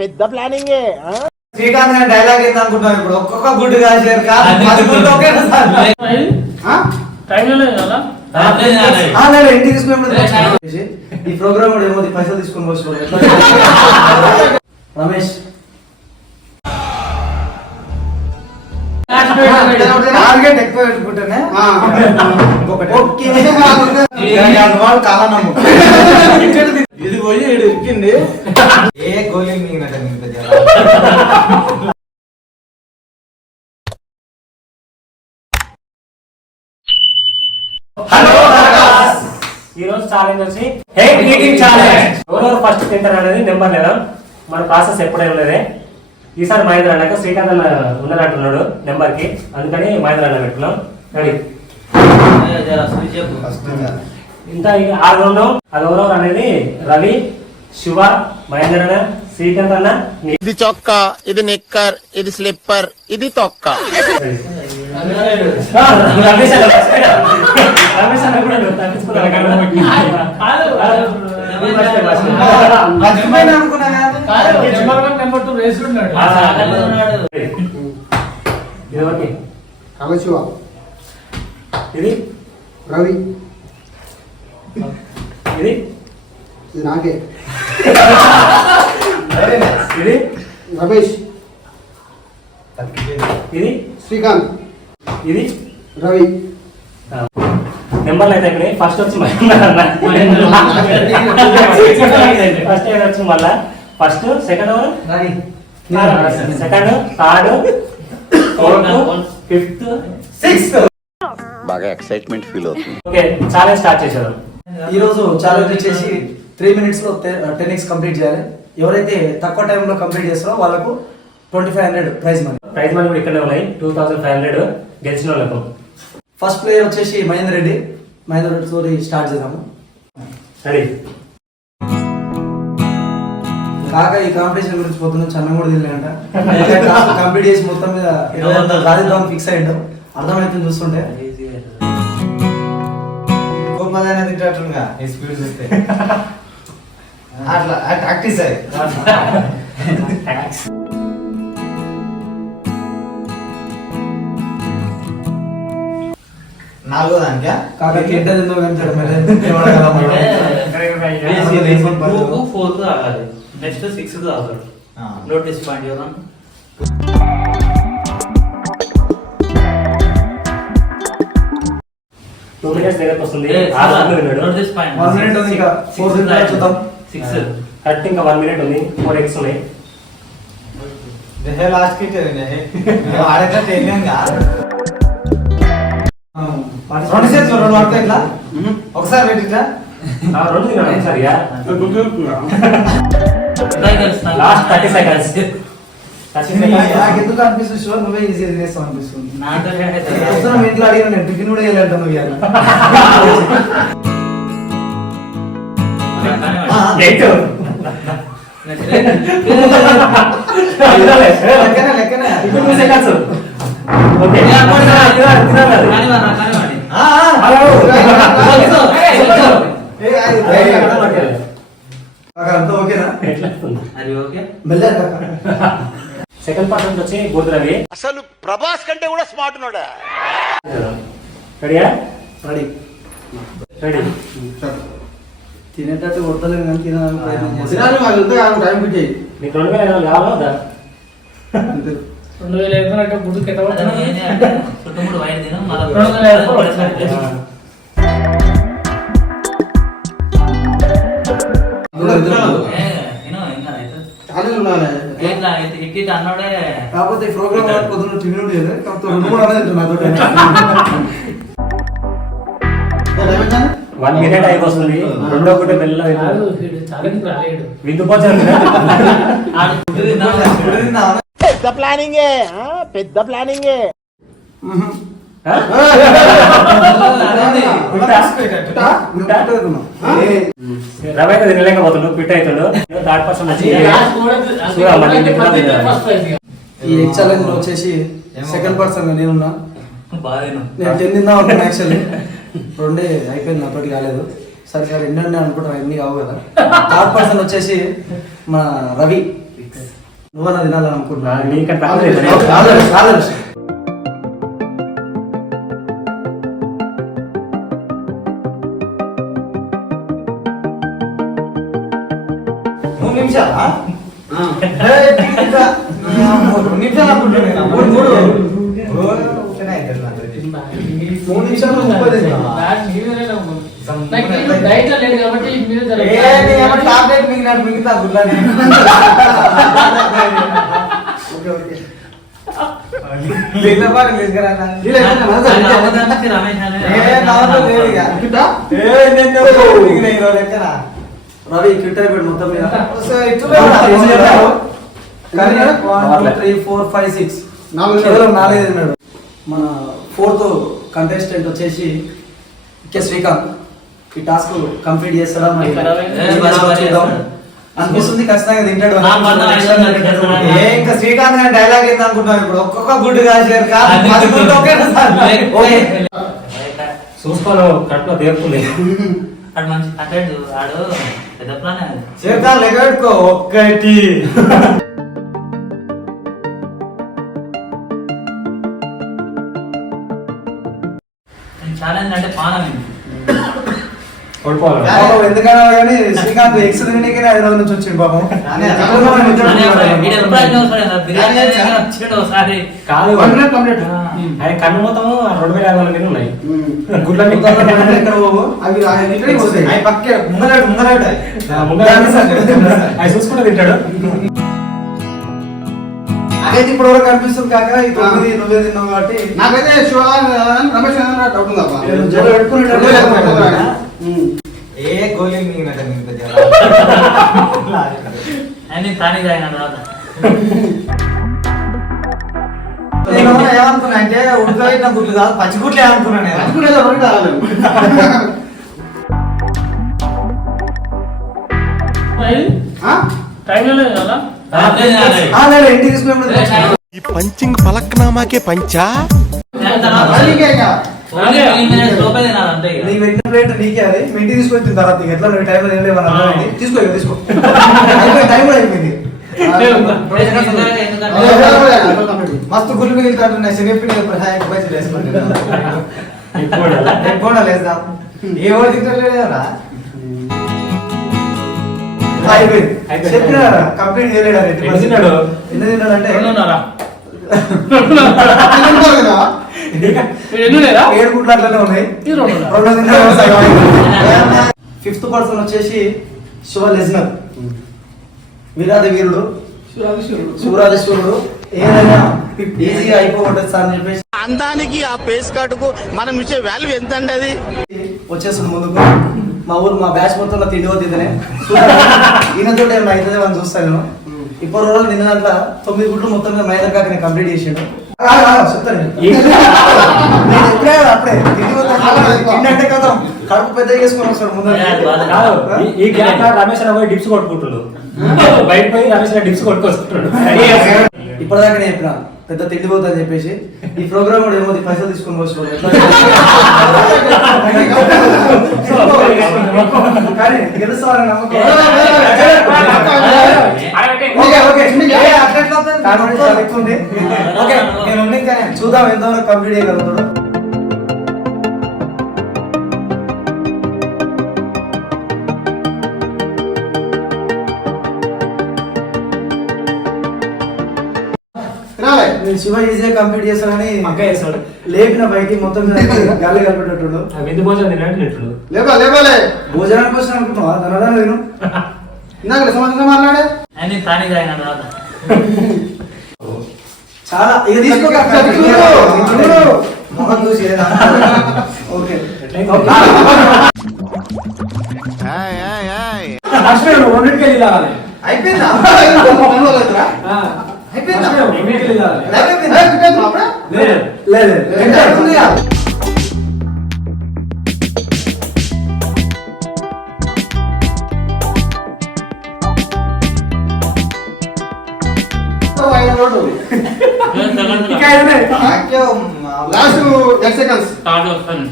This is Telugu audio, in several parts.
పెద్ద ప్లానింగ్ శ్రీకాంత్ గారి డైలాగ్ ఏంది అనుకుంటున్నాం ఇప్పుడు ఒక్కొక్క గుడ్డు కాసేరు ఇంటికి తీసుకుని ఈ ప్రోగ్రామ్ కూడా ఏమో పైసలు తీసుకొని పోసుకోవాలి రమేష్ టార్గెట్ ఎక్కువ పెట్టుకుంటేనే ఇది పోయి ఇరికింది ఏ గోళీ హలో ఈ రోజు ఛాలెంజ్ వచ్చి హెయిట్ ఈటింగ్ ఛాలెంజ్. ఎవరెవరు ఫస్ట్ తింటారు అనేది నెంబర్ లేదా మన ప్రాసెస్ ఎప్పుడైనా ఉన్నదే. ఈసారి మహేంద్ర అన్నకు శ్రీకాంత్ అన్న ఉన్నదంటున్నాడు నెంబర్ కి, అందుకని మహేంద్ర అన్న పెట్టుకున్నాం. రెడీ ఇంత 6 ఉన్నాం. అది ఎవరెవరు అనేది రవి, శివ, మహేంద్ర అన్న, శ్రీకాంత్ అన్న. ఇది చొక్కా, ఇది నిక్కర్, ఇది స్లిప్పర్, ఇది తొక్క. రమేష్ అన్న కూడా తగ్గించుకున్నాను. ఇది రవి, ఇది నాకే, ఇది రమేష్, ఇది శ్రీకాంత్, ఇది రవి. నెంబర్లు అయితే ఇక్కడ ఫస్ట్ వచ్చి ఫస్ట్ వచ్చి మళ్ళా first second second third fourth fifth sixth. బాగా ఎక్సైట్మెంట్ ఫీల్ అవుతుంది. ఓకే ఛాలెంజ్ స్టార్ట్ చేశారు. ఈ రోజు ఛాలెంజ్ వచ్చేసి 3 minutes లో 10x కంప్లీట్ చేయాలి. ఎవరైతే తక్కువ టైంలో కంప్లీట్ చేస్తారో వాళ్ళకు 2500 ప్రైజ్ మనీ. ప్రైజ్ మనీ కూడా ఇక్కడే ఉన్నాయి. 2500 గెలిచిన వాళ్ళకు. ఫస్ట్ ప్లేయర్ వచ్చేసి మహేందర్ రెడ్డి. మహేందర్ రెడ్డి తోటి స్టార్ట్ చేద్దాము. రెడీ కాక ఈ కాంపిటీషన్ గురించి పొద్దున్న చన్నం కూడా తెలియదంట. కంప్లీట్ చేసి మొత్తం మీద రాజధాని ఫిక్స్ అయ్యాడు. అర్థమవుతుంది చూస్తుంటే. తింటుగా ఈ స్పీడ్ చూస్తే అట్లా ప్రాక్టీస్ అయ్యి నాలుగో దానికా కాక తింటది ఫోర్త్ తాగాలి, నెక్స్ట్ 6th తాగాలి. నోటీస్ పాయింట్ ఎవరన్నా 2 minutes దగ్గరకు వస్తుంది. నోటీస్ పాయింట్ 1 minute ఉంది. ఇంకా 4 చూద్దాం. 6 కరెక్ట్ ఇంకా 1 minute ఉంది. 4 eggs ఉన్నాయి. లాస్ట్ కి ఒకసారి లాస్ట్ 30 seconds. ఎందుకు అనిపిస్తుంది షో నువ్వే ఈజీ చేస్తావు అనిపిస్తుంది. ఇంట్లో అడిగిన నేను టిఫిన్ కూడా వెళ్ళాడు నువ్వు అంతా ఓకేనా? సెకండ్ పర్సన్ వచ్చి గోద్రవి. అసలు ప్రభాస్ కంటే కూడా స్మార్ట్ ఉన్నాడా? రెడీయా? Ready ready. తినేటట్టు కొట్టలేదు కానీ తినాలి. మాకు టైం పెట్టే నీకు 2500 కావాలా వద్దా? 2500 గుడ్డు కెట్టబడతాను. చుట్టముడు వైన్ తిన మళ్ళా అన్నాడే. కాకపోతే ప్రోగ్రామ్ పొద్దున్న టిఫిన్ లేదు. కాకపోతే 2-3 అనేది నాతో 1 minute అయిపోతుంది. రెండో ఒకటి మెల్ల విందుపోతారు. పెద్ద ప్లానింగే, పెద్ద ప్లానింగే. రవి అయితే తినలేకపోతుండు, పిట్ అవుతుండు. థర్డ్ పర్సన్ వచ్చి ఈ ఎగ్ ఛాలెంజ్ లో వచ్చేసి సెకండ్ పర్సన్ నేనున్నా. నేను 10 తిందాం అనుకున్నా యాక్చువల్లీ. రెండే అయిపోయింది, నాతోటి కాలేదు. సరే సరే ఎన్ని అనుకుంటాం, ఎన్ని కావు కదా. థర్డ్ పర్సన్ వచ్చేసి మా రవి. నువ్వన్నా తినాలని అనుకుంటున్నా. నీకంటే రవి క్విట్ అయిపోయాడు మొత్తం మీద. 1 2 3 4 5 6 కేవలం 4 తిన్నాడు. మన ఫోర్త్ కంటెస్టెంట్ వచ్చేసి కే శ్రీకాంత్. ఈ టాస్క్ కంప్లీట్ చేస్తాడా మరి చూద్దాం. అనిపిస్తుంది ఖచ్చితంగా తింటాడు. ఇంకా శ్రీకాంత్ గారి డైలాగ్ ఏంది అనుకుంటున్నాను ఇప్పుడు. ఒక్కొక్క గుడ్డు కాసారు చూసుకోను కట్లో తీరుతుంది. అటు మంచి కంటెంట్ ఆడు పెద్ద ప్లాన్ శ్రీకాంత్ లెక్క పెట్టుకో. ఒక్కటి ఛాలెంజ్ అంటే పానం ఓడిపోవాలి. ఎందుకన్నా కానీ శ్రీకాంత్ ఎక్స్ తినడానికి హైదరాబాద్ నుంచి వచ్చింది పాపం. ఒకసారి కాదు ఆయన కన్ను మొత్తం 2500 మీద ఉన్నాయి. గుడ్ల ఆయన చూసుకుంటే తింటాడు. అదైతే ఇప్పుడు వరకు కనిపిస్తుంది కాక ఈ 9 నువ్వే తిన్నావు కాబట్టి నాకైతే రమేష్ డౌట్ ఉందబ్బా. ఏ గోళీ మింగినట్ట అన్ని తానే తాగిన తర్వాత నేను ఏమనుకున్నా అంటే ఉడకబెట్టిన గుడ్లు కాదు పచ్చి గుడ్లు ఏమనుకున్నా నేను. ఇంటికి తీసుకున్నప్పుడు ఈ పంచింగ్ పలక్నామాకే పంచా. నీకు పెట్టిన ప్లేట్ నీకే, అది మీ ఇంటికి తీసుకొచ్చిన తర్వాత నీకు ఎట్లా నువ్వు టైంలో ఏమన్నా తీసుకో తీసుకో. టైం కూడా అయిపోయింది. మస్తు గుడ్లు మిగులుతుంటున్నాయి. శనగపిండి బజ్జీలు వేసుకుంటున్నా లేదాం. ఏ ఓడి తింటలేదా అయిపోయింది. చెప్పినా కంప్లీట్ చేయలేడు. ఎన్ని తిన్నాడు? ఎన్ని తిన్నాడు అంటే 7 గుడ్లు అట్లనే ఉన్నాయి. 2 ఫిఫ్త్ పర్సన్ వచ్చేసి శివ లెజ్నర్. వీరాది వీరుడు, శివరాజేశ్వరుడు. ఏదైనా ఈజీగా అయిపోతుంది సార్ అని చెప్పేసి అందానికి ఆ పేస్ కార్డుకు మనం ఇచ్చే వాల్యూ ఎంత అండి అది వచ్చేస్తుంది ముందుకు. మా ఊరు మా బ్యాచ్ మొత్తంలో తిండిపోతుందనే ఈయనతో ఏమైనా అవుతుంది అని చూస్తాను నేను. ఇప్పుడు రోజులు నిన్న దాంట్లో 9 గుడ్లు మొత్తం మీద మైదా కాక నేను కంప్లీట్ చేసాడు. చెప్తాను అప్పుడే తిండి కదా కడుపు పెద్ద చేసుకొని వస్తాడు ముందు. ఈ గ్యాప్ రమేష్ పోయి డిప్స్ కొట్టుకుంటున్నాడు. బయట పోయి రమేష్ డిప్స్ కొట్టుకొస్తున్నాడు. ఇప్పటిదాకా నేను చెప్పిన పెద్ద తిండిపోతుంది అని చెప్పేసి ఈ ప్రోగ్రామ్ కూడా ఏమో పైసలు తీసుకొని పోసుకోవాలి. కానీ గెలుస్తామని నమ్మకం. చూద్దాం ఎంతవరకు కంప్లీట్ చేయగలుగుతాడు. శివ ఈజీగా కంప్లీట్ చేస్తానని మక్క వేస్తాడు. లేపిన బయటికి మొత్తం గాలి కలిపేటట్టు విందు భోజనం తిన్నట్టు లేపాలే భోజనానికి వచ్చిన అనుకుంటున్నావా తనదా నేను ఇందాక సంవత్సరం మాట్లాడే అన్ని తానే తాగిన తర్వాత చాలా ఇక తీసుకోక మొహం చూసి ఓకే అయిపోయిందా లేదు లాస్ట్ 10 seconds. థర్డ్ వస్తాను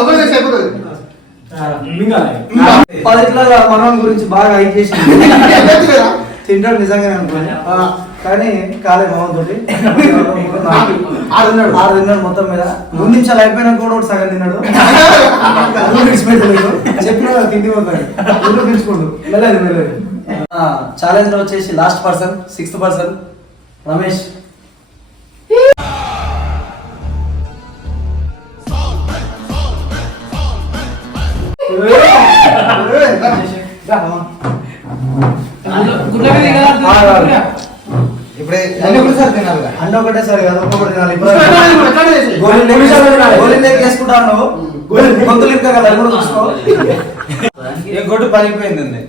అవకాశం అయిపోతుంది. పదిట్ల మనం గురించి బాగా హైక్ చేసి తింటాడు నిజంగానే అనుకోండి కానీ కాలే మామ తోటి 6 తిన్నాడు మొత్తం మీద 3 నిమిషాలు అయిపోయినా కూడా ఒకటి సగం తిన్నాడు చెప్పిన తిండి పోతాడు ఊళ్ళో పిలుచుకోండు వెళ్ళలేదు ఛాలెంజ్ లో వచ్చేసి last person 6th person Ramesh. ఇప్పుడే అన్ని ఒకసారి తినాలి అన్నీ ఒకటేసారి కదా ఒక్కొక్కటి తినాలి ఎట్లా గోళీ వేసుకుంటాను గొంతులు ఇంకా కదా కూడా చూసుకో ఏ గొడ్డు పలిగిపోయిందండి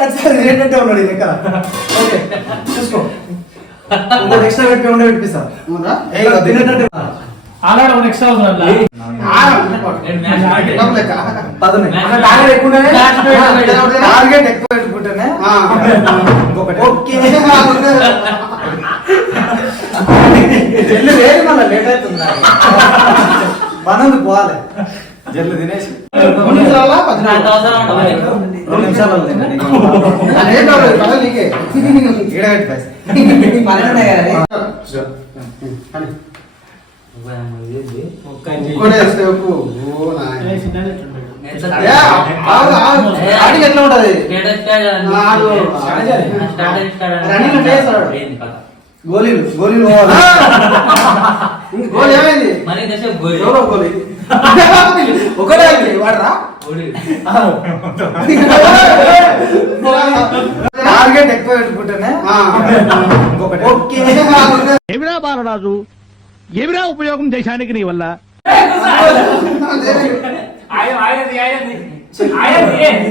ఖచ్చితంగా ఏంటంటే ఉన్నాడు లెక్క ఓకే చూసుకో ఇంకోటి ఎక్స్ట్రా పెట్టి ఉండే పెట్టిస్తాను తినేటట్టు టార్గెట్ ఎక్కువ పెట్టుకుంటేనే జల్లు వేరు మళ్ళీ లేట్ అవుతుంది పనందు పోవాలి జల్లు తినేసి 2 నిమిషాల 2 నిమిషాలు నీకే ఎట్లా ఉంటది గోళీలు గోళీ ఏమైంది ఎవరో గోళీ ఒకటే వాడరా టార్గెట్ ఎక్కువ పెట్టుకుంటేనే ఏమిరా బాలరాజు ఏమిరా ఉపయోగం దేశానికి నీ వల్ల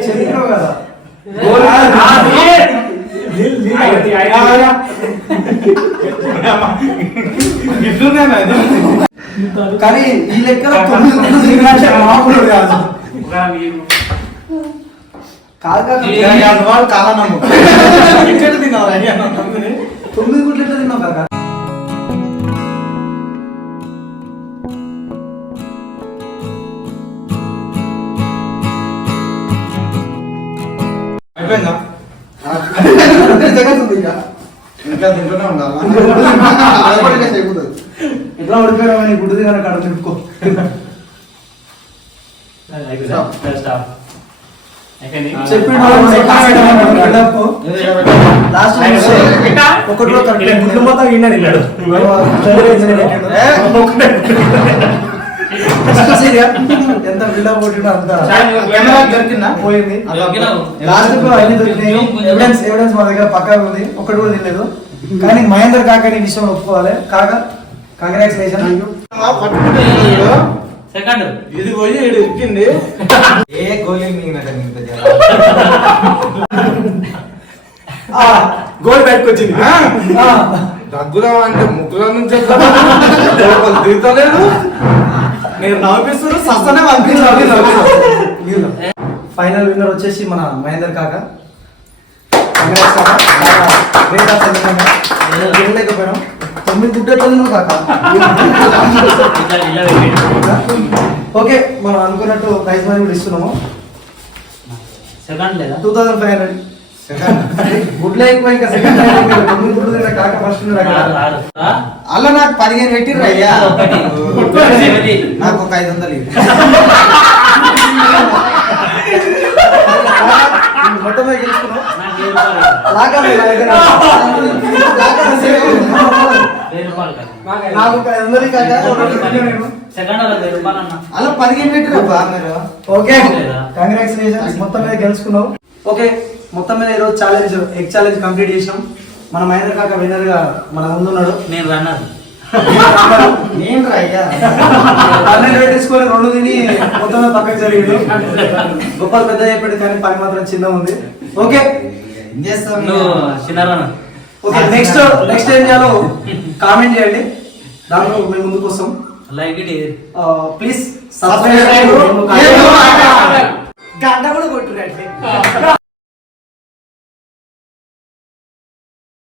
చెప్పినావు కదా కానీ ఈ లెక్కలో 9 మామూలు కాదు వాళ్ళు కాలా నమ్ము తిన్నావు 9 గుడ్లు ఎట్లా తిన్నావు కాక అయిపోయిందా ఇంకా తింటూనే ఉండాలి ఎట్లా ఉడిపోయినా కానీ గుడ్డు తిన కాడ తిప్పుకో ఎంత బిల్డప్ కొట్టినా అంత పోయింది. లాస్ట్ అన్ని దొరికినాయి. ఎవిడెన్స్ మా దగ్గర పక్కా ఉంది, ఒక్కటి కూడా తినలేదు. కానీ మహేందర్ కాక ఈ విషయం ఒప్పుకోవాలి. కాక కంగ్రాచులేషన్. సెకండ్ ఇది పోయి ఇరికింది ఏ గోళీ గోల్ పెట్టుకొచ్చింది దగ్గురా అంటే ముక్కుల నుంచి దిగుతలేదు నేను నవ్విస్తున్నా సస్తనే ఫైనల్ విన్నర్ వచ్చేసి మన మహేందర్ కాక. లేకపోయినా 9 గుడ్డలు కాక. ఓకే, మనం అనుకున్నట్టు ప్రైజ్ మనీ కూడా ఇస్తున్నాము. సెకండ్ లేదా 2500 గుడ్లు ఎక్కువ ఇంకా సెకండ్ 9 గుడ్లు తిన్న కాక ఫస్ట్ అలా నాకు 15 పెట్టిర్రు అయ్యా. నాకు ఒక 500 మొత్తమే గెలుచుకున్నాం. అలా 15 పెట్టిర్రు. ఓకే, కంగ్రాచులేషన్స్, మొత్తం మీద గెలుచుకున్నావు. ఓకే, మొత్తం మీద ఈరోజు ఛాలెంజ్ ఎగ్ ఛాలెంజ్ కంప్లీట్ చేసినాం. మన మహేంద్ర కాక విన్నర్ గా మన ముందున్నాడు. నేను రన్నర్ నేను అయ్యా 12 పెట్టేసుకొని 2 తిని మొత్తం పక్కకు జరిగింది. గొప్పలు పెద్ద చెప్పాడు కానీ పని మాత్రం చిన్న ఉంది. ఓకే, ఏం చేస్తాం చిన్న రన్నర్. ఓకే, నెక్స్ట్ ఏం చేయాలో కామెంట్ చేయండి, దాంట్లో మేము ముందుకు వస్తాం. Like it please subscribe. గంట కూడా కొట్టురు అట్లే